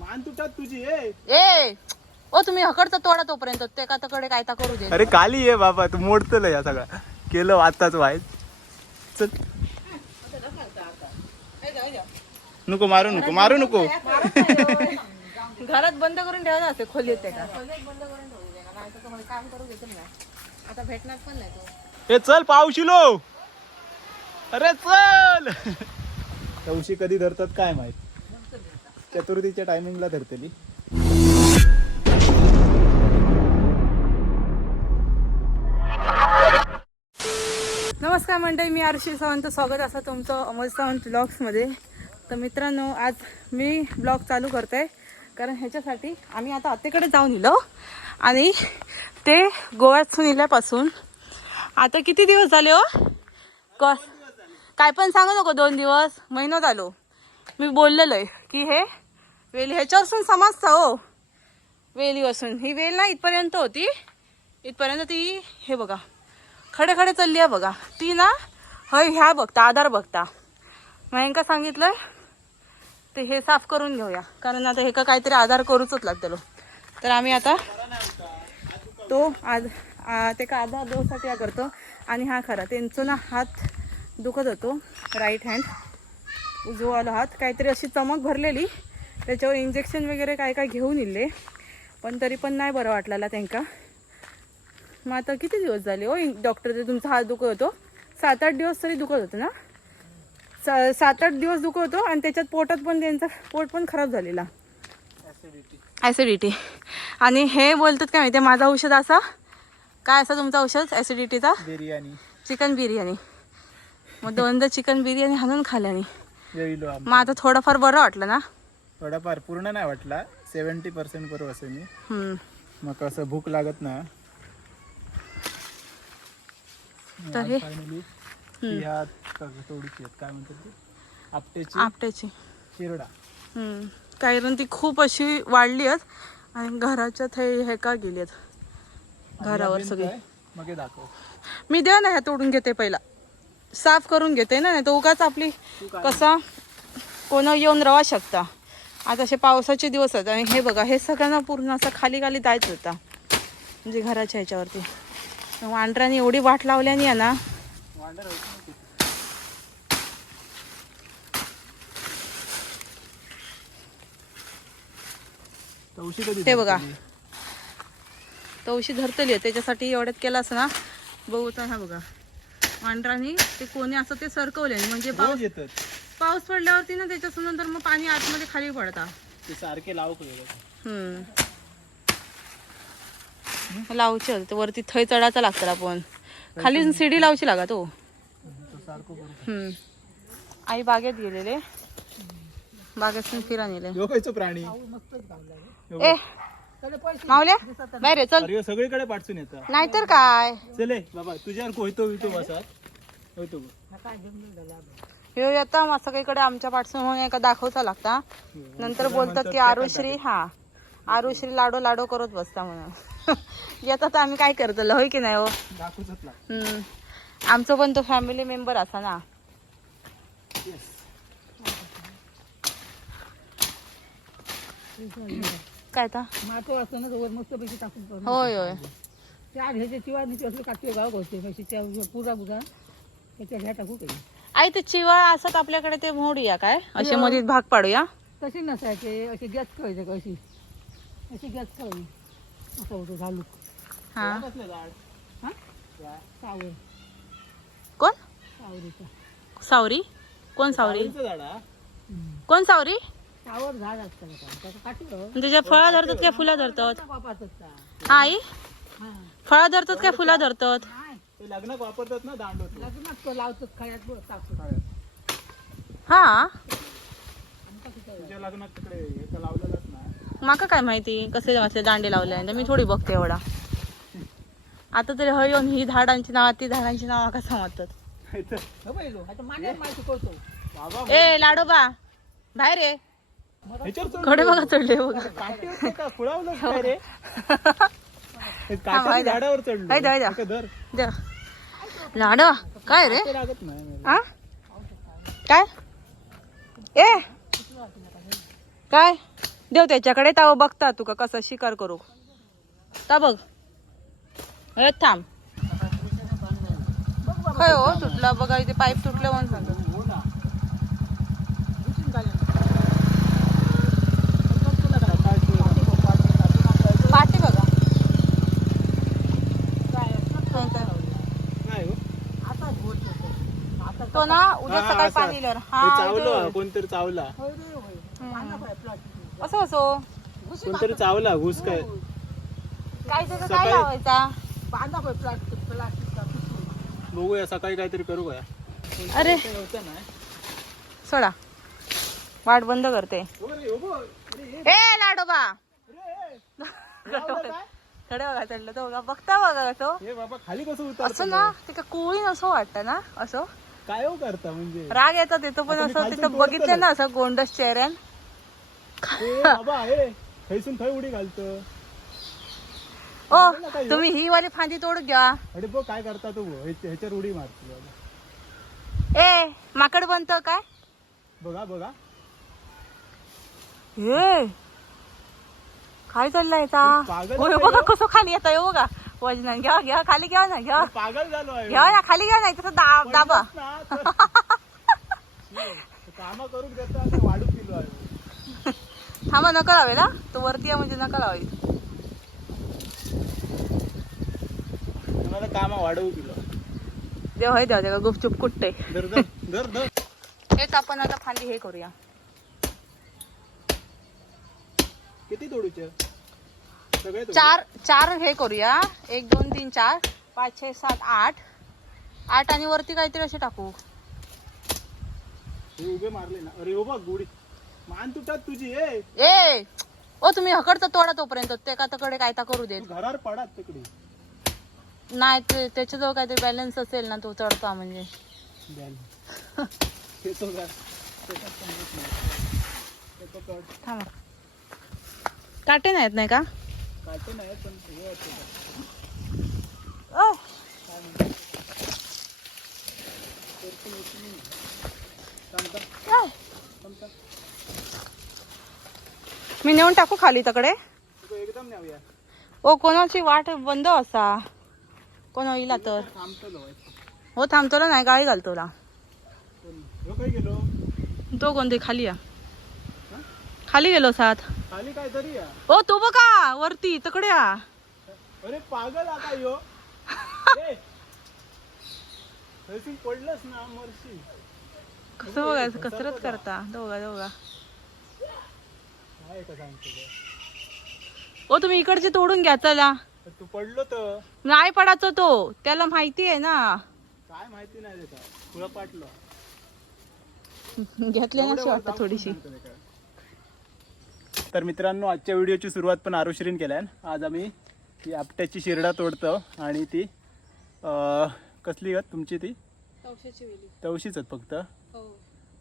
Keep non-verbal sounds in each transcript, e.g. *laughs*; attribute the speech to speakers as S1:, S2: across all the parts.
S1: मान तुटात तुझी ए.
S2: ए ओ तुम्ही हकडचा तोडा तोपर्यंत ते का तकडे काय ता करू दे.
S1: अरे काली ये बाबा तू मोडतलं या सगळं. केलं आताच वाईट. चल. नको मारू नको मारू नको.
S2: घरात बंद करून ठेवायचं असते खोली येते का? बंद करून ठेवू दे ना नाही तर तुम्हाला काम करू देतो ना आता भेटणार पण नाही तो.
S1: ए चल पावशिलो अरे चल. चौशी कधी धरतात काय माहीत? चतुर्थीच्या टायमिंगला धरतली.
S2: नमस्कार मंडळी मी आरशी सावंत. स्वागत असं तुमचं अमोल सावंत ब्लॉग्समध्ये तर मित्रांनो आज मी ब्लॉग चालू करते. कारण ह्याच्यासाठी आम्ही आता आत्तेकडे जाऊन इलो आणि ते गोव्यातून इल्यापासून आता किती दिवस झाले हो? क काय पण सांगू नको दोन दिवस. महिनोत आलो. मी बोललेलो आहे की हे वेली ह्याच्यापासून समजता हो. असून ही वेल ना इथपर्यंत होती. इथपर्यंत ती हे बघा. खडे खडे चालली आहे बघा. ती ना हय ह्या बघता आधार बघता. मग सांगितलं ते हे साफ करून घेऊया. कारण आता हे का काहीतरी आधार करूच लागतलो तर आम्ही आता तो आज ते का आधार देऊसाठी हा करतो. आणि हा खरा. त्यांचं ना हात दुखत होतो. राईट हँड उजवाला हात. काहीतरी अशी चमक भरलेली. त्याच्यावर इंजेक्शन वगैरे काय काय घेऊन इल्ले. पण तरी पण नाही बरं वाटलेला त्यांका. मग आता किती दिवस झाले हो? डॉक्टर तुमचा हात दुखत होतो. सात आठ दिवस तरी दुखत होतं ना? सा सात आठ दिवस दुखत होतो आणि त्याच्यात पोटात पण त्यांचा पोट पण खराब झालेला. ॲसिडिटी आणि हे बोलतात काय माहिती माझा औषध असा? काय असा तुमचा औषध? ॲसिडिटीचा
S1: बिर्याणी.
S2: चिकन बिर्याणी. मग दोनदा चिकन बिर्याणी हाणून खाल्याने
S1: आम्ही
S2: मग आता थोडंफार बरं वाटलं ना?
S1: थोडाफार पूर्ण नाही वाटला. सेवन्टी पर्सेंट बरोबर असं मी.
S2: हम्म.
S1: मग कसं भूक लागत ना.
S2: तर हे.
S1: फायनली ह्या तोडीची आहेत. काय म्हणतात ते? आपट्याची.
S2: आपट्याची.
S1: चिरडा.
S2: हम्म. कारण ती खूप अशी वाढली आहेत. आणि घराच्यात हे हे का गेली आहेत घरावर सगळी?
S1: मग हे दाखव.
S2: मी द्या ना ह्या तोडून घेते पहिला. साफ करून घेते ना नाही तर उगाच आपली कसा? कोण येऊन रवा शकता. आता असे पावसाचे दिवस आहेत आणि हे बघा हे सगळ्यांना पूर्ण असं खाली खाली जायचं होता. म्हणजे घराच्या ह्याच्यावरती. वांढराने एवढी वाट लावल्याने आहे ना. ते बघा. तवशी धरतली आहे. त्याच्यासाठी एवढ्यात केलं असं ना. बघू तर हा बघा. वांढराने ते कोणी असं ते सरकवले म्हणजे पाऊस
S1: येतात.
S2: पाऊस पडल्यावरती ना त्याच्यात नंतर मग पाणी आतमध्ये खाली पडता.
S1: ते सारखे लावू
S2: हम्म. लावचे होते वरती थै चढायचा लागतं आपण. खाली सीडी लावची लागा तो.
S1: तो
S2: हम्म. आई बागेत गेलेले. बागेतून फिरा नेले.
S1: प्राणी.
S2: ए मावल्या बाहेर ये, चल.
S1: सगळीकडे पाठसून येतात
S2: नाहीतर काय?
S1: चले बाबा तुझ्यावर कोयतो वितो बसात होतो
S2: ह्यो येता. मग सगळीकडे आमच्या पाठसून म्हणून एका दाखवचा लागता. नंतर बोलतात की आरुश्री हा. आरुश्री लाडो लाडो करत बसता म्हणून. *laughs* येतात आम्ही काय करतो होय की नाही हो? हम्म. आमचं पण तो फॅमिली मेंबर असा ना. काय ता?
S3: मातो असतो ना वर मस्त पैकी टाकून करून
S2: होय होय.
S3: त्या ह्याच्या चिवाडणीची असली काठी गाव घालते पैसे त्या पुरा त्याच्या ह्या टाकू काही.
S2: आई ते चिवाळ असत आपल्याकडे ते मोडूया काय? असे मध्ये भाग पाडूया.
S3: तशी नसायचे अशी गॅस करायचे का अशी? अशी गॅस करावी असं होतं घालू
S2: हा.
S3: हा? सावर
S2: कोण?
S3: सावरीचं
S2: सावरी? कोण सावरी? कोण सावरी?
S3: सावर झाड असतं का त्याचं काठी
S2: त्याच्या फळा धरतात काय फुला धरतात. हा आई?
S3: हा.
S2: फळा धरतात काय फुला धरतात?
S1: ते लग्नात वापरतात ना दांडोत.
S3: लग्नात तो लावतो खायत टाकतो.
S2: हा?
S1: तुझ्या लग्नात तिकडे हे लावलेलंच ना.
S2: माका काय माहिती कसे वाचले दांडे लावले आणि मी थोडी बघते एवढा. आता तरी हय येऊन ही झाडांची नाव ती झाडांची नाव का समजतात?
S1: इथं.
S3: हो बाई लो, आता माझ्या माहिती करतो
S1: बाबा
S2: ए लाडोबा बाहेर
S1: ह्याच्यावर चढ.
S2: कडे बघा चढले बघा.
S1: काठी होतं का फुलावलं काय रे? *laughs* झाडावर चढलो? धर.
S2: द्या. लाडो काय रे?
S1: ते लागत नाही मला.
S2: आ? काय? ए! काय? देव त्याच्याकडे ताव बघता तुका कसं शिकार करू? ता बघ. थांब. काय हो तुटला बघा इथे पाईप तुटलं म्हणून सांगतो
S1: हो ना
S2: पाठी बघा कोणतं?
S1: काय हो?
S2: तो ना उद्या
S1: हा,
S2: सकाळी
S1: असा.
S2: पाणी दिल्यावर
S1: चावलं
S2: हा
S1: कोणतरी चावला.
S2: असं असो.
S1: कोणतरी चावला घुस काय.
S2: काय त्याचं काय
S1: सकाळी-
S2: लावायचा?
S1: बघूया सकाळी काहीतरी करू का?
S2: अरे. सोडा. वाट बंद करते. ए लाडोबा. कडे बघा चढलं तो बघा. बघता बघा तो.
S1: हे बाबा खाली कसं
S2: असं ना ते का कोळी असं वाटतं ना असं.
S1: काय हो करता म्हणजे?
S2: राग येतात तिथं पण असं तिथं बघितलं ना असं गोंडस चेहऱ्यान
S1: ए, बाबा आहे. खैसून खै उडी घालत.
S2: ओ तुम्ही ही वाली फांदी तोडून घ्या.
S1: अरे बघ काय करता तू हे- ह्याच्यावर उडी मारतो बाबा.
S2: ए माकड बनत काय?
S1: बघा बघा.
S2: हे काय चाललंय याचा
S1: पागल
S2: होय,
S1: आहे
S2: बघा
S1: हो.
S2: कसं खाली येतं हे बघा. वजनान घ्या घ्या खाली घ्या ना घ्या.
S1: पागल झालो आहे.
S2: घ्या ना खाली घ्या नाही तसं दा- दाबा. *laughs*
S1: कामा करून वाढून दिलो आहे.
S2: थांबा नका लावेल हा तो वरती आहे म्हणजे नका लावेल
S1: मला कामा वाढवू दिलो.
S2: देव हे द्या का गुपचूप कुठते हेच आपण आता फांदी हे करूया.
S1: किती तोडूचे?
S2: चार चार हे करूया. एक दोन तीन चार. पाच छे सात आठ. आठ आणि वरती काहीतरी असे टाकू.
S1: उभे मारले ना. अरे हो बघ गुडी मान तुटात तुझी ए.
S2: ए! ओ तुम्ही हकडता तोडा तोपर्यंत. ते का तकडे काय ता करू देत.
S1: घरावर पडात तिकडे.
S2: नाही ते त्याच्याजवळ काहीतरी बॅलन्स असेल ना तो चढता म्हणजे. *laughs* थांबा. काटे नाहीत नाही का?
S1: काटे नाही पण हे वाटतं काय म्हणतात.
S2: मी नेऊन टाकू खाली तकडे.
S1: एकदम
S2: ओ कोणाची वाट बंद असा. कोण येईल तर. हो थांबतो नाही गाळी घालतो तो कोणते खाली या खाली गेलो सात.
S1: खाली काय तरी
S2: ओ तो बघा वरती तकडे
S1: अरे पागल आता यो. *laughs* पडलंच ना मरशी.
S2: कसं बघायचं कसरत करता. दोघा दोघा? ओ तुम्ही इकडचे तोडून घ्या चला.
S1: तू पडलो तर.
S2: नाही पडायचो तो. त्याला माहिती आहे ना.
S1: काय माहिती नाही तुला पाटलं.
S2: घेतले ना वाटतं थोडीशी.
S1: तर मित्रांनो आजच्या व्हिडिओची सुरुवात पण आरुश्रीन केल्या आज आम्ही ती आपट्याची शिरडा तोडतो आणि ती कसली गत तुमची ती? तवशीच आहेत फक्त?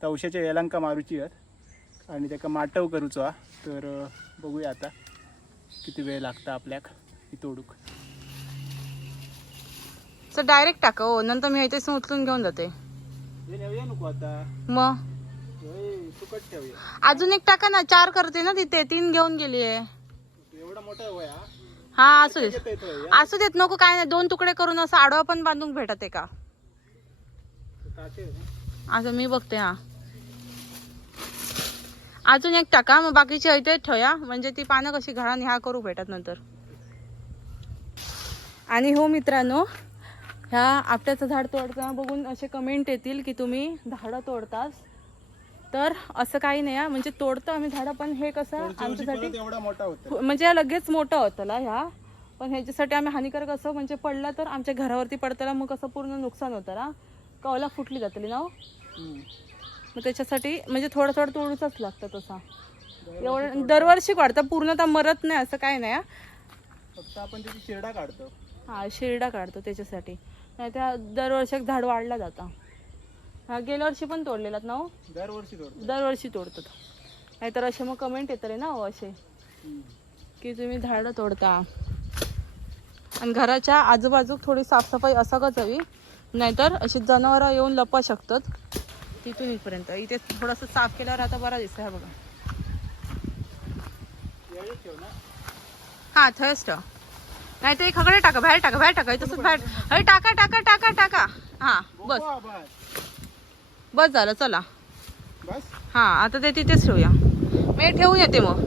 S1: तवशाच्या वेलांका मारूची आहेत आणि त्याका माटव करूचो हा. तर बघूया आता किती वेळ लागता आपल्याक ती तोडूक.
S2: सर डायरेक्ट टाका हो. नंतर मी इथे उचलून घेऊन जाते.
S1: हे नको आता.
S2: मग अजून एक टाका ना चार करते ना तिथे तीन घेऊन गेली आहे
S1: एवढा मोठा वया?
S2: हा असू देत
S1: येतो
S2: असू देत नको काय नाही दोन तुकडे करून असं आडवा पण बांधून भेटत आहे का? असं मी बघते हा. अजून एक टाका मग बाकीचे इथे ठेवूया. म्हणजे ती पानं कशी घराने ह्या करू भेटत नंतर. आणि हो मित्रांनो ह्या आपट्याचं झाड तोडताना बघून असे कमेंट येतील की तुम्ही झाडं तोडतास. तर असं काही नाही हा. म्हणजे तोडतो आम्ही झाडं पण हे कसं आमच्यासाठी
S1: मोठा होता.
S2: म्हणजे हा लगेच मोठा होतला ह्या. पण ह्याच्यासाठी आम्ही हानिकारक असं म्हणजे पडला तर आमच्या घरावरती पडताना मग कसं पूर्ण नुकसान होतं ना कवला फुटली जातली ना हो. मग त्याच्यासाठी म्हणजे थोडं थोडं तोडूचंच लागतं तसा. एवढं दरवर्षी काढतं पूर्णतः मरत नाही असं काय नाही हा.
S1: फक्त आपण त्याची शिरडा काढतो.
S2: हा शिरडा काढतो त्याच्यासाठी. नाही त्या दरवर्षी झाड वाढला जाता. हा गेल्या वर्षी पण तोडलेलात ना हो?
S1: दरवर्षी तोडतो.
S2: दरवर्षी तोडतात. नाहीतर असे मग कमेंट येतले ना हो असे. की तुम्ही झाडं तोडता. आणि घराच्या आजूबाजू थोडी साफसफाई असाकच हवी. नाहीतर अशी जनावरं येऊन लपा शकतात. तिथून इथपर्यंत. इथे थोडंसं साफ केल्यावर आता बरा दिसतं हा बघा. हा थंयच ठेव. नाही ते खगडे टाका बाहेर टाका बाहेर टाका. तसंच बाहेर. अरे टाका टाका टाका टाका. हा बस.
S1: बस
S2: झालं चला.
S1: बस?
S2: हा आता ते तिथेच ठेवूया. मी ठेवून येते मग.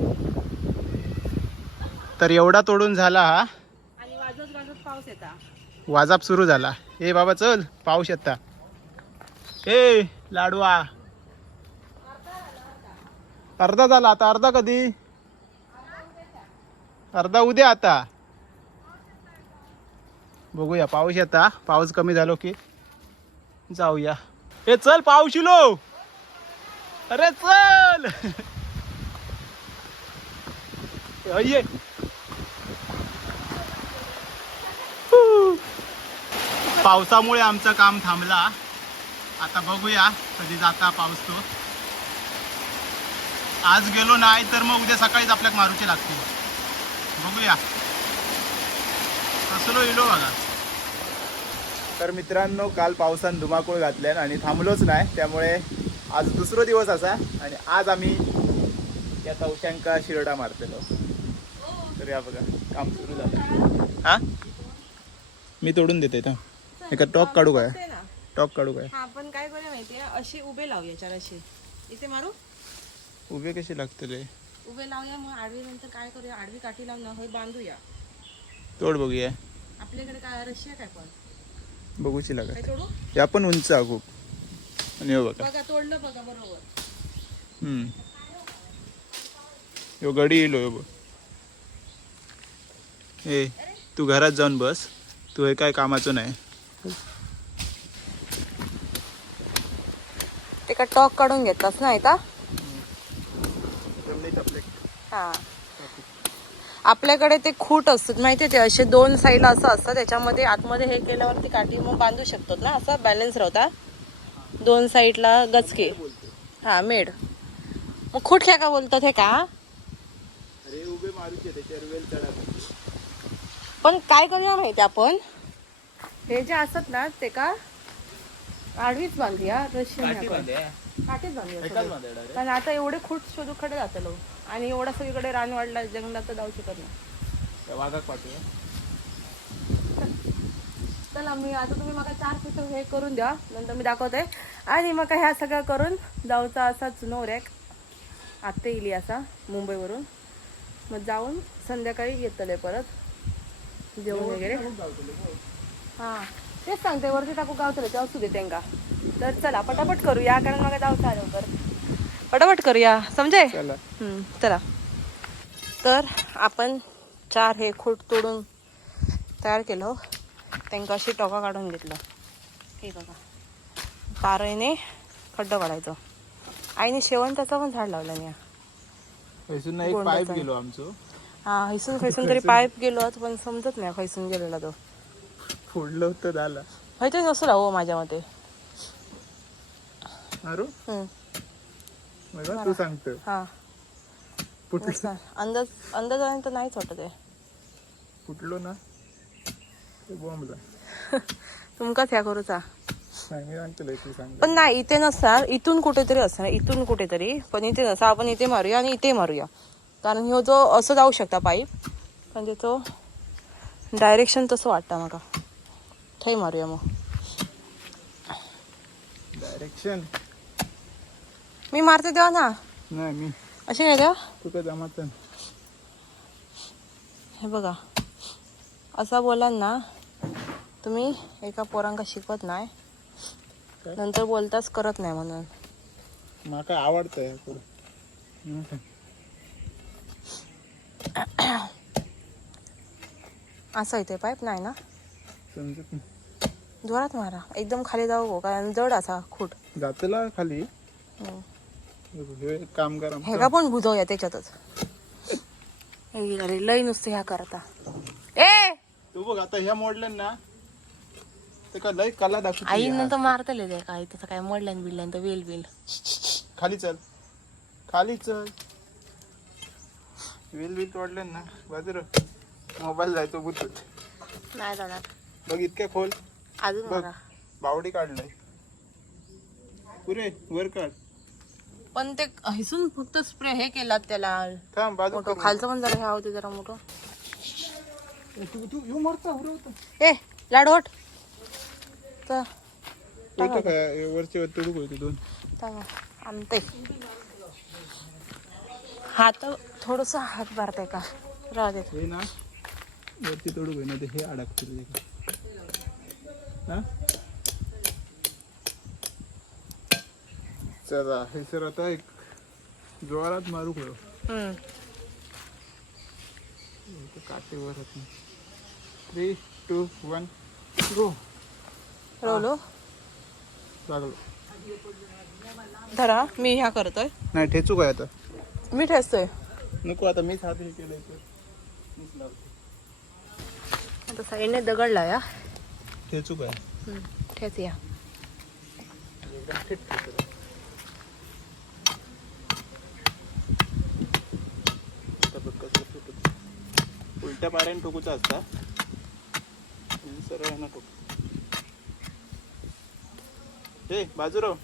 S1: तर एवढा तोडून झाला हा.
S2: आणि वाजत वाजत पाऊस येता.
S1: वाजाप सुरू झाला. ए बाबा चल पाऊस येता. ए लाडवा. अर्धा झाला आता अर्धा कधी? अर्धा उद्या आता. बघूया पाऊस येता. पाऊस कमी झालो की जाऊया. ए चल पाऊस इलो अरे चल. ये. पावसामुळे आमचं काम थांबला. आता बघूया कधी जाता पाऊस तो. आज गेलो नाही तर मग उद्या सकाळीच आपल्याक मारूची लागते बघूया. कसलो येलो बघा. तर मित्रांनो काल पावसान धुमाकूळ घातल्यान आणि थांबलोच नाही. त्यामुळे आज दुसरो दिवस असा आणि आज आम्ही या तवशांका शिरडा मारतलो. तर या बघा काम सुरू झालं. हा? मी तोडून देते ना एका टॉक काढू काय? टॉक काढू काय?
S2: हा आपण काय करूया माहितीये अशी उभे लावूया चार असे इथे मारू?
S1: उभे कसे लागतले?
S2: उभे लावूया मग आडवी नंतर काय करूया? आडवी काठी लावून ना बांधूया.
S1: तोड बघूया.
S2: आपल्याकडे काय रशी आहे काय पण?
S1: बघूची लागत
S2: तोडू?
S1: या पण उंच आहे खूप आणि हो बघा.
S2: बघा तोडलं बघा बरोबर.
S1: हम्म. यो गडी येईल हो बघ. ए तू घरात जाऊन बस. तू हे काय कामाचं नाही.
S2: ते का टॉक काढून घेतलास ना हा. आपल्याकडे ते खूट असतात माहितीये ते? असे दोन साईडला असं असतं त्याच्यामध्ये आतमध्ये हे केल्यावरती काठी मग बांधू शकतो ना? असं बॅलन्स राहता दोन साईडला गचके. हा मेड मग खूट काय का बोलतात हे का पण काय करूया माहिती आपण? हे जे असतात ना ते का? आडवीच बांधूया रशियन काठीच बांधूया. कारण आता एवढे खूट शोधू कडे जातलो आणि एवढा सगळीकडे रान वाढला जंगलात तर जाऊ शकत नाही.
S1: वाघाक पाठवूया. *laughs*
S2: चला मी आता तुम्ही मला चार फुट हे करून द्या नंतर मी दाखवते. आणि मग ह्या सगळं करून जाऊचा असाच नोरॅक आत्ता येईल असा मुंबईवरून. मग जाऊन संध्याकाळी येतले परत. जेवण वगैरे. हा. तेच सांगते वरती टाकू गावतले ते असू दे त्यांका तर चला पटापट करूया कारण मग जाऊचं लवकर पटापट करूया. समजे
S1: चला.
S2: तर आपण चार हे खूट तोडून तयार केलं त्यांका अशी टोका काढून घेतलं. हे बघा. पारईने खड्डं काढायचं आईने शेवंताचं पण झाड लावलं मी.
S1: पाईप गेलो आमचं.
S2: हा हैसून खैसून तरी पाईप गेलो पण समजत नाही खैसून गेलेला तो.
S1: फोडलं होतं झालं.
S2: हैते नसू हो माझ्या मते.
S1: बघा तू सांगतो.
S2: हा. नसणार. अंदाज अंदाजाने तर नाहीच वाटत आहे.
S1: फुटलो ना. ते बॉम्बला *laughs*
S2: तुमकाच ह्या करूचा.
S1: सांग सांगतो तू सांग.
S2: पण नाही इथे नसणार. इथून कुठेतरी असणार. इथून कुठेतरी. पण इथे नसणार आपण इथे मारूया आणि इथे मारूया. कारण ह्यो जो असं जाऊ शकता पाईप पण तो डायरेक्शन तसं वाटतं माका थंय मारूया मग.
S1: डायरेक्शन
S2: मी मारते तेव्हा ना.
S1: नाही मी.
S2: अशी नाही
S1: तुका जमात
S2: हे बघा. असा बोलाल ना तुम्ही एका पोरांका शिकवत नाही.
S1: काय?
S2: नंतर बोलताच करत नाही म्हणून.
S1: माका आवडतंय
S2: असं इथे पाईप नाही ना?
S1: समजत नाही.
S2: जोरात मारा. एकदम खाली जाऊ गो कारण जड असा खूट.
S1: जातला खाली.
S2: हम्म.
S1: हे एक काम कर.
S2: हे का पण बुजवूया त्याच्यातच. हे अरे लय नुसतं ह्या करता. ए!
S1: तू बघ आता ह्या मोडल्यान ना ते का लय कला दाखवते
S2: आई. नंतर मारतले ते काय तसं काय मोडल्यान बिडल्यान तर वेल बिल.
S1: खाली चल. खाली चल. वेल बिल तोडल्यान ना बाजूर मोबाईल जायचो बुतूत
S2: नाही जाणार.
S1: बघ इतक्या खोल.
S2: अजून
S1: बघ
S2: मारा
S1: बावडी काढलंय. पुरे वर काढ.
S2: पण ते हिसून फक्त स्प्रे हे केलात त्याला.
S1: थांब बाजू
S2: मोठं. खालचं पण जरा ह्या होते जरा मोठं.
S1: तू तू येऊ मरता उरवता
S2: ए लाडवट तर
S1: येतो वरचे वर तुडूक होते दोन?
S2: आणते. हात थोडस हात भरताय का? राहू दे.
S1: हे ना वरती तोडू होईना ते हे अडकतील ते. का. हा? चला हे सर आता एक जोरात मारू खरो. काटेवर थ्री टू वन गो
S2: रोलो.
S1: लागलो.
S2: धरा मी ह्या करतोय.
S1: नाही ठेचू काय आता?
S2: मी ठेचतोय.
S1: नको आता मीच हात हे केलंय तर. मीच लावतो.
S2: आता साईडने दगडला या.
S1: ठेचू काय?
S2: ठेच या.
S1: एकदम फिट ठेचू आता बघ कसं उलट्या पाऱ्याने टोकूचा असता. सरळ ना टोक हे बाजूराव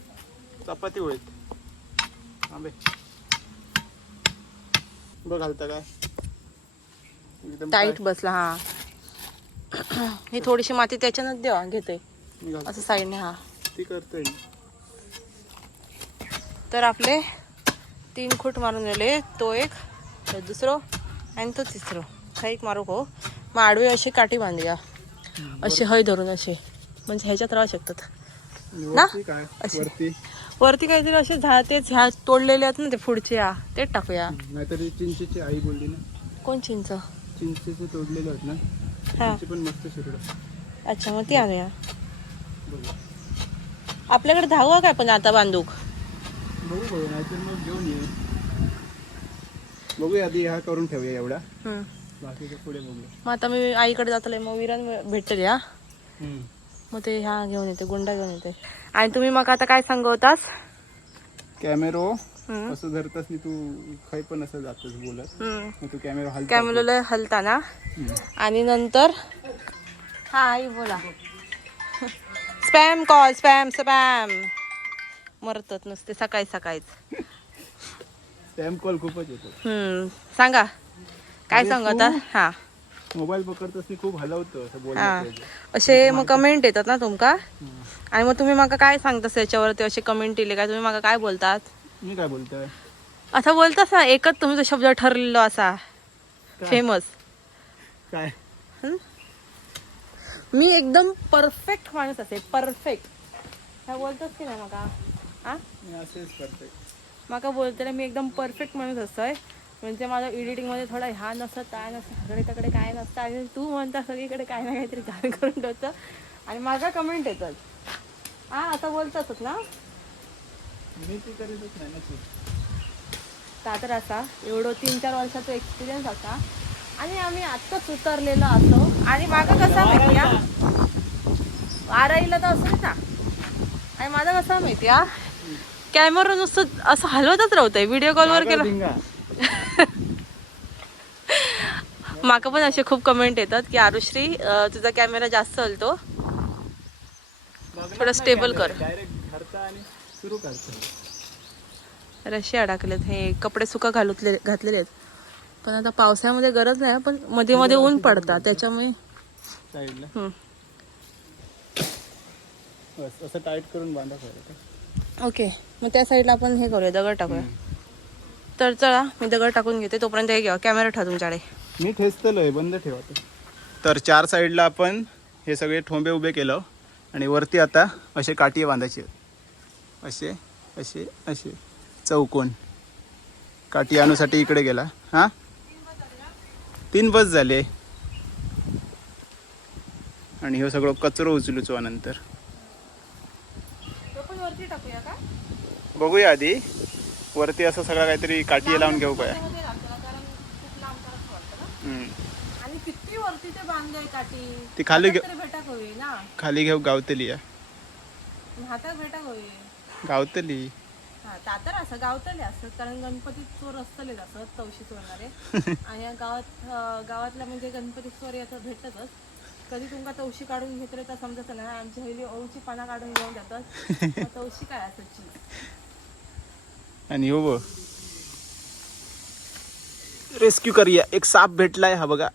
S1: चपाती होईल. आंबे बघ घालता काय. एकदम
S2: टाईट बसला हा. ही थोडीशी माती त्याच्यानंच देवा घेते.
S1: काय- मी घालतो.
S2: असं साईडने हा.
S1: ती करतोय
S2: तर आपले तीन खूट मारून गेले. तो एक तो दुसरो आणि तो तिसरो. हा एक मारू हो. मग आडवी अशी काठी बांधूया. अशी हय धरून अशी. म्हणजे ह्याच्यात राहू शकतात.
S1: आणि वरती
S2: अशी. काहीतरी असे झा तेच ह्या तोडलेले आहेत ना ते पुढचे या तेच टाकूया
S1: नाहीतर चिंचेची आई बोलली ना.
S2: कोण चिंच?
S1: चिंचेचे तोडलेले आहेत ना.
S2: हा.
S1: पण मस्त शिरडं.
S2: अच्छा मग ती आणूया. आपल्याकडे धावा काय पण आता बांधूक
S1: बघू बघू. नाहीतर मग घेऊन ये बघूया आधी हा करून ठेवूया एवढा
S2: मग आता मी आईकडे जातले मग विरान भेटले या. मग ते ह्या घेऊन येते गुंडा घेऊन येते. आणि तुम्ही मग आता काय सांगवतास?
S1: कॅमेरो. असं धरतास मी तू खै पण असं जातोस बोलत. मग तू कॅमेरा हलता.
S2: कॅमेरोला हलताना.
S1: हम्म.
S2: आणि नंतर? हा आई बोला. Spam call spam spam. मरतात नुसते सकाळी सकाळीच. *laughs*
S1: स्पॅम कॉल खूपच येतो.
S2: सांगा. काय
S1: अरे
S2: सांगता हा.
S1: मोबाईल पकडतास मी खूप हलवतो असं
S2: मग कमेंट येतात ना तुमका? आणि मग तुम्ही माका काय सांगतास याच्यावरती? असे कमेंट येले काय? तुम्ही माका काय बोलतात?
S1: मी काय बोलतोय?
S2: असं बोलतास ना एकच तुमचा शब्द ठरलेलो असा? फेमस
S1: काय?
S2: मी एकदम परफेक्ट माणूस असे परफेक्ट काय बोलतोस की नाही माका हा
S1: करतोय
S2: माका बोलते मी एकदम परफेक्ट माणूस असतोय. म्हणजे माझं एडिटिंगमध्ये थोडा ह्या नसतं काय नसतं सगळे तकडे काय नसतं. आणि तू म्हणता सगळीकडे काय ना काहीतरी घाण करून ठेवतं. आणि माझा कमेंट येतात हा आता बोलतातच ना?
S1: मी ती करीतच नाही ना चूक.
S2: का तर असा एवढं तीन चार वर्षाचा एक्सपिरियन्स असा आणि आम्ही आत्ताच उतरलेलो असो. आणि मागं कसा माहिती आराईला तर असं ना. आणि माझं कसं माहिती हा कॅमेरा नुसतं असं हलवतच राहतंय. व्हिडिओ कॉलवर केला
S1: भिंगा.
S2: माका पण असे खूप कमेंट येतात की आरुश्री तुझा कॅमेरा जास्त हलतो. थोडं स्टेबल कर. रशी अडकलेत हे. कपडे सुका घालुतले घातलेले आहेत. पण आता पावसाळ्यामध्ये गरज नाही पण मध्ये मध्ये ऊन पडतात. त्याच्यामुळे
S1: असं टाईट करून बांधा
S2: ओके. मग त्या साईडला आपण हे करूया दगड टाकूया. तर चला मी दगड टाकून घेते. तोपर्यंत हे घ्या. कॅमेरा ठेवा तुमच्याकडे.
S1: मी ठेचतलोय बंद ठेवा ते. तर चार साईडला आपण हे सगळे ठोंबे उभे केलं आणि वरती आता असे काठी बांधायचे. असे असे असे. चौकोन. काठी आणूसाठी इकडे गेला. हा? तीन बस झाले. आणि हे सगळं कचरो उचलूचो नंतर.
S2: तो पण वरती टाकूया का?
S1: बघूया आधी. वरती असं सगळं काहीतरी काठी लावून घेऊ काय
S2: मध्ये लागतं ना, कारण खूप लांब करावंसं वाटतं ना.
S1: हम्म.
S2: आणि किती वरती ते बांधलंय काठी
S1: ती खाली
S2: हातात
S1: घे-
S2: तरी भेटा होई ना.
S1: खाली घेऊ गावतली या
S2: हातात भेटा होई
S1: गावतली.
S2: हा ता तर असं गावतले असतात कारण गणपती चोर असतलेच असत तवशी चोरणारे. *laughs* आणि गावात गावातल्या म्हणजे गणपती चोर याचं भेटतच. कधी तुमका तवशी काढून घेतले तर समजत नाही. आमची हल्ली ओळची पाना काढून घेऊन जातात. *laughs* तवशी काय असायची
S1: आणि हो रेस्क्यू करूया. एक साप भेटलाय हा बघा.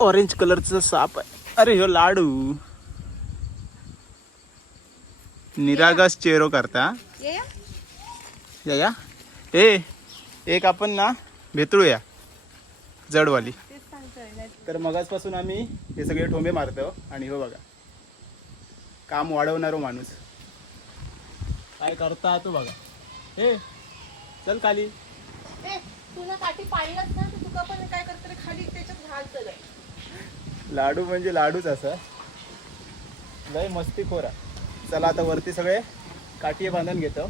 S1: ऑरेंज कलरचा साप आहे. अरे ह्यो लाडू. निरागस चेरो करता. या या. ए एक आपण ना भेटूया जडवाली. तर. मगाचपासून आम्ही हे सगळे ठोंबे मारतो आणि हो बघा काम वाढवणारो माणूस. काय करता तो बघा. हे चल खाली.
S2: तुला काठी पाळलाच ना तर तुका पण काय करत खाली त्याच्यात घालतलं
S1: लाडू म्हणजे लाडूच असा. लय मस्ती खोरा. चला आता वरती सगळे काठी बांधून घेतो.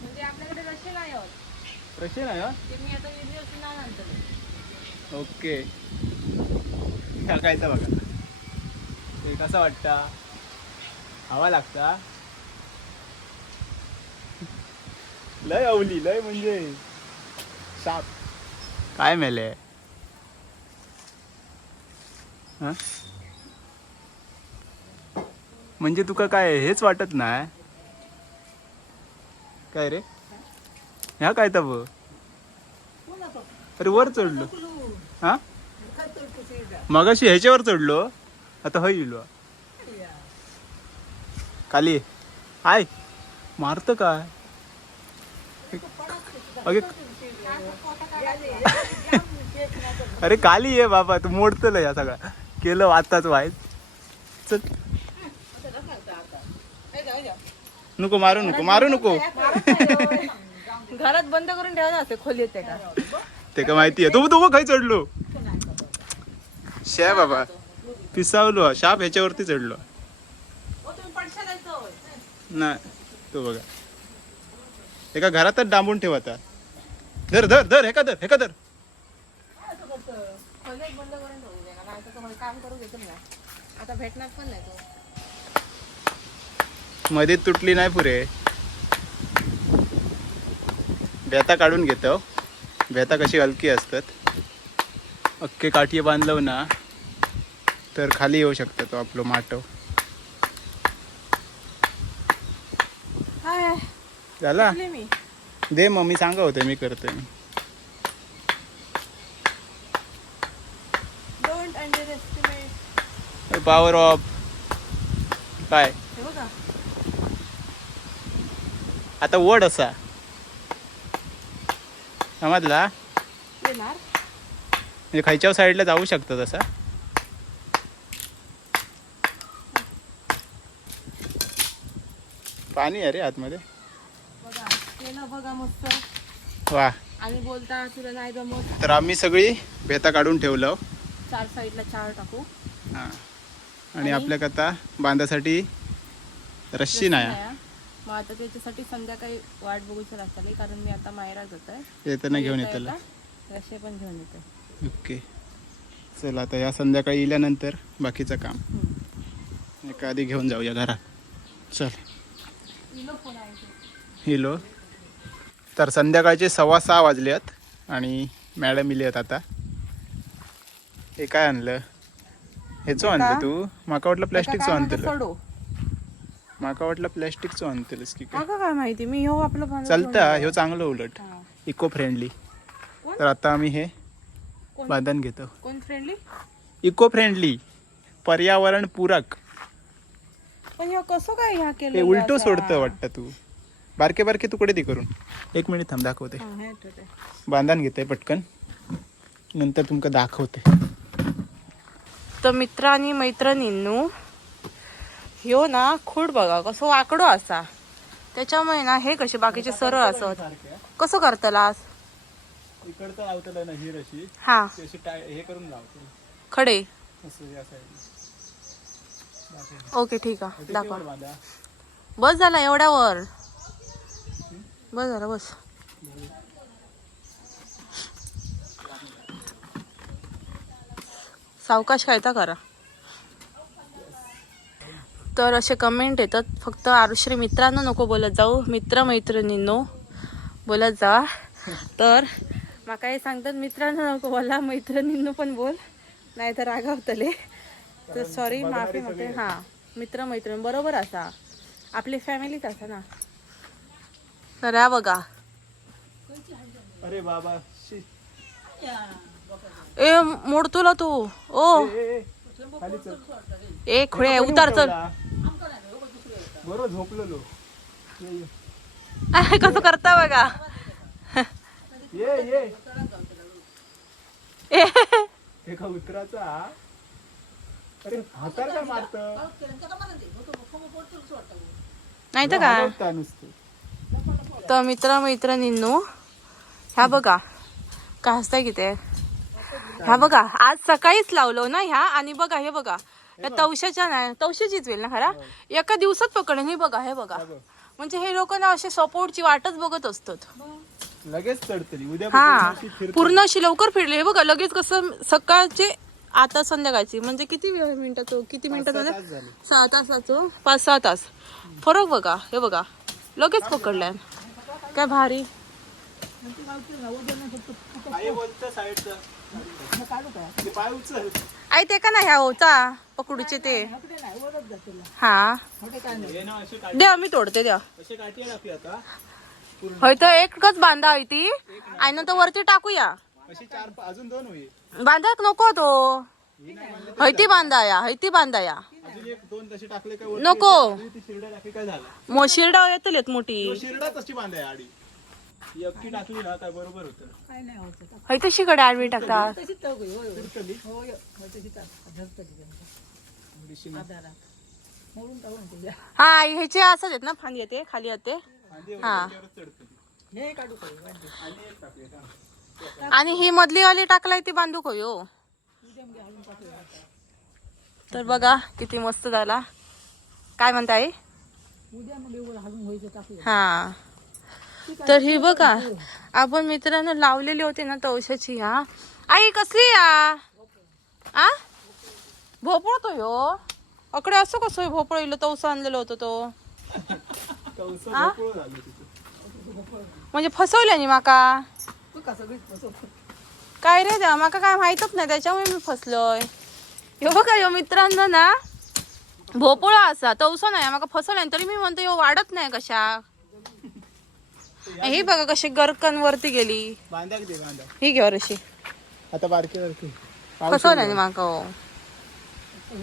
S2: म्हणजे आपल्याकडे रशी नाही होत
S1: प्रश्न आहे हा?
S2: ते मी आता
S1: ओके. टाकायचं बघा. ते कसं वाटता? हवा लागता? लय अवली लय म्हणजे साप काय मेले? हा? म्हणजे तुका काय हेच वाटत नाही काय रे? ह्या काय तब? अरे वर चढलो. हा? मगाशी ह्याच्यावर चढलो. आता हय इलो. खाली हाय. मारत काय? अगे अरे खाली ये बाबा तू मोडतलं या सगळा. केलं आताच वाईट. चल. नको मारू नको मारू नको.
S2: घरात बंद करून ठेवा असते खोली येते का?
S1: ते का माहिती आहे. तू तू खाई चढलो. शे बाबा पिसावलो. शाप ह्याच्यावरती चढलो. नाही तो बघा. एका घरातच डांबून ठेव आता. धर धर धर हे का धर हे का धर?
S2: काम करू देतो ना. आता भेटणार पण नाही तो.
S1: मध्ये तुटली नाही पुरे. बेता काढून घेतो. बेता कशी हलकी असतात. अख्खे काठी बांधलो ना तर खाली येऊ शकतो तो आपलं माटव. झाला?
S2: मी.
S1: दे मम्मी सांगा होतं मी करतोय. पॉवर ऑफ काय
S2: बघा
S1: आता वड असा. समजला? म्हणजे खायच्या साईडला जाऊ शकतं तसा. पाणी आहे रे आतमध्ये. वा.
S2: आणि बोलता तुला नाही
S1: तर आम्ही सगळी भेता काढून ठेवलं.
S2: चार साईडला चार टाकू.
S1: हां. आणि आपल्या आता बांधासाठी रस्सी नाही.
S2: मग आता त्याच्यासाठी संध्याकाळी वाट बघूची लागताली कारण मी आता मायरा जात आहे.
S1: येताना घेऊन येताला.
S2: रशे पण घेऊन येते
S1: ओके. चल आता या संध्याकाळी इल्यानंतर बाकीचं काम. एका आधी घेऊन जाऊया घरात. चल. हिलो. तर संध्याकाळचे सव्वा सहा वाजलेत आणि मॅडम इले आहेत आता. हे काय आणलं? हेचो आणलं तू? माका वाटलं प्लॅस्टिकचं आणतलं
S2: सोडू.
S1: माका वाटलं प्लॅस्टिकचं आणतलंस की काय?
S2: माका काय माहिती? मी हो आपलं
S1: चालतं ह्यो चांगलं उलट.
S2: हा.
S1: इको फ्रेंडली
S2: कोण?
S1: तर आता आम्ही हे
S2: कोण?
S1: बांधून घेतो.
S2: कोण फ्रेंडली
S1: इको फ्रेंडली पर्यावरण पूरक.
S2: पण ह्यो कसं काय ह्या
S1: हे
S2: केलं
S1: उलटो सोडतं वाटतं तू. बारके बारके तुकडे दे करून? एक मिनिट थांब दाखवते. बांधून घेते पटकन. नंतर तुमका दाखवते.
S2: तर मित्र आणि मैत्रिणींनू. ह्यो ना खूड बघा कसं वाकडो असा. त्याच्यामुळे ना हे कसे बाकीचे सरळ असत. कसं करतलास
S1: इकडचं ना ही रशी.
S2: हा.
S1: हे करून लावतो.
S2: खडे. ओके ठीक आहे. दाखवा. बस झाला एवढ्यावर. बस झालं बस. सावकाश कायता करा. तर असे कमेंट येतात. फक्त आरुश्री मित्रांनो नको बोलत जाऊ. मित्रमैत्रिणींनो बोलत जा. तर माका हे सांगतात मित्रांनो नको बोला मैत्रिणींनो पण बोल. नाही तर रागावतले. तर सॉरी माफी मागते. हां मित्र मैत्रीण बरोबर असा. आपली फॅमिलीच असा ना. तर बघा.
S1: अरे बाबा
S2: ए मोडतोला तू. ओ.
S1: ए,
S2: खुळे उतार चल.
S1: बरोबर झोपलेलो.
S2: कसं करता बघा.
S1: ये ये.
S2: ए,
S1: हे का उतराचा. अरे हातार काय मारत?
S2: नाही तर काय?
S1: नुसतं.
S2: तर मित्र मैत्रिणींनो ह्या बघा. काय हसताय की ते? ह्या बघा आज सकाळीच लावलो ना ह्या आणि बघा हे बघा. या तवशाच्या नाही तवशाचीच वेल ना खरा एका दिवसात पकडे हे बघा हे बघा. म्हणजे हे लोक ना असे सपोर्टची वाटच बघत असतात.
S1: लगेच उद्या
S2: हा. पूर्ण अशी लवकर फिरली. हे बघा लगेच कसं सकाळचे आता संध्याकाळची म्हणजे किती वेळ मिनिटाचं किती मिनिटात. सहा तासाचं पाच सहा तास. फरक बघा हे बघा. लगेच पकडलाय. काय भारी.
S1: आई ते
S2: का नाही ह्या ओचा? पकडूचे ते. हा. द्या मी तोडते द्या. होय तर एकच बांधा आहे ती. आणि नंतर वरती टाकूया.
S1: अशी
S2: बांधा नको तो? हैती बांधा या हैती बांधा या नको. मग शिरडा येतलेत मोठी.
S1: शिरडा तशी अशी ही अख्खी टाकली ना काय बरोबर होतं
S3: काय नाही होत
S2: है तशीकडे आडवी टाकतात
S3: तशीच चौक आहे, होय होय.
S1: तुटली
S3: होय होय, तशीच आहे. झरतली त्यांच्या
S1: थोडीशी
S3: आधारात मोडून टाकून तुझ्या
S2: हा ह्याचे असंच आहेत ना फांदी येते खाली येते
S1: फांदी
S2: हा.
S1: वरच्यावरच चढतली.
S3: हे काढू करू वाद्य.
S1: आणि एक टाकली का?
S2: आणि ही मधली वाली टाकलाय ती बांधू हो. तर बघा किती मस्त झाला काय म्हणताय
S3: उद्या मग एवढं हलून व्हायचं टाकूया
S2: हा तर ही बघा आपण मित्रांनो लावलेली होती ना तवशाची हा. आई कसली या? आ? भोपळ तो ह्यो अकडे असं कसं आहे भोपळ? इलो तवसा आणलेलं होतं तो.
S1: तिथं.
S2: म्हणजे फसवल्यानी माका? काय रे द्या माका काय माहितच नाही त्याच्यामुळे मी फसलोय. ह्यो बघा ह्यो मित्रांनो ना. भोपळा असा तवसा नाही माका फसवलाय तरी मी म्हणतो ह्यो वाढत नाही कशा. ही बघा कशी गरकन वरती गेली.
S1: बांधा किती बांधा?
S2: ही घ्या अशी
S1: आता बारकी बारकी
S2: फसवल्यानी माका हो.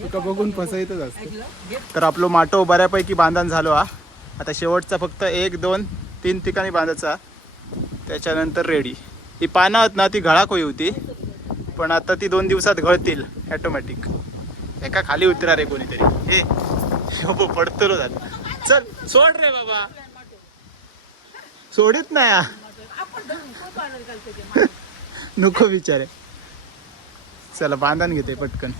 S1: तुका बघून फसायतच असतं. तर आपलं माटो बऱ्यापैकी बांधण झालो हा. आता शेवटचा फक्त एक दोन तीन ठिकाणी बांधायचा. त्याच्यानंतर रेडी ही पानं आहेत ना ती घळाकोई होती. पण आता ती दोन दिवसात गळतील ॲटोमॅटिक एका खाली उतरा रे कोणीतरी. हे हो पडतलो झालं. चल सोड रे बाबा. सोडित नाही. *laughs* नको विचारे. चला बांधण घेते पटकन.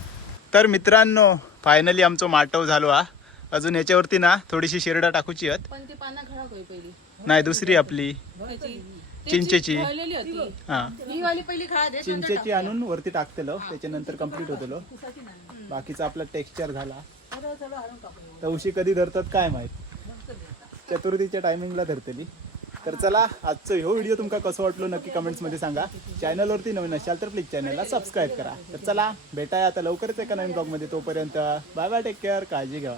S1: तर मित्रांनो फायनली आमचं माटव झालो हा. अजून याच्यावरती ना थोडीशी शिरडा टाकूची नाही दुसरी आपली. चिंचेची. हा. चिंचेची आणून वरती टाकतेलो त्याच्यानंतर कंप्लीट होतलो बाकीचा आपला टेक्स्चर झाला. तवशी कधी धरतात काय माहीत? चतुर्थीच्या टायमिंगला धरतली तर चला आजचं ह्यो व्हिडिओ तुमका कसं वाटलो नक्की कमेंट्समध्ये सांगा. चॅनलवरती नवीन असाल तर प्लीज चॅनलला सबस्क्राईब करा. तर चला भेटाय आता लवकरच एका नवीन ब्लॉगमध्ये तोपर्यंत बाय बाय टेक केअर काळजी घ्या.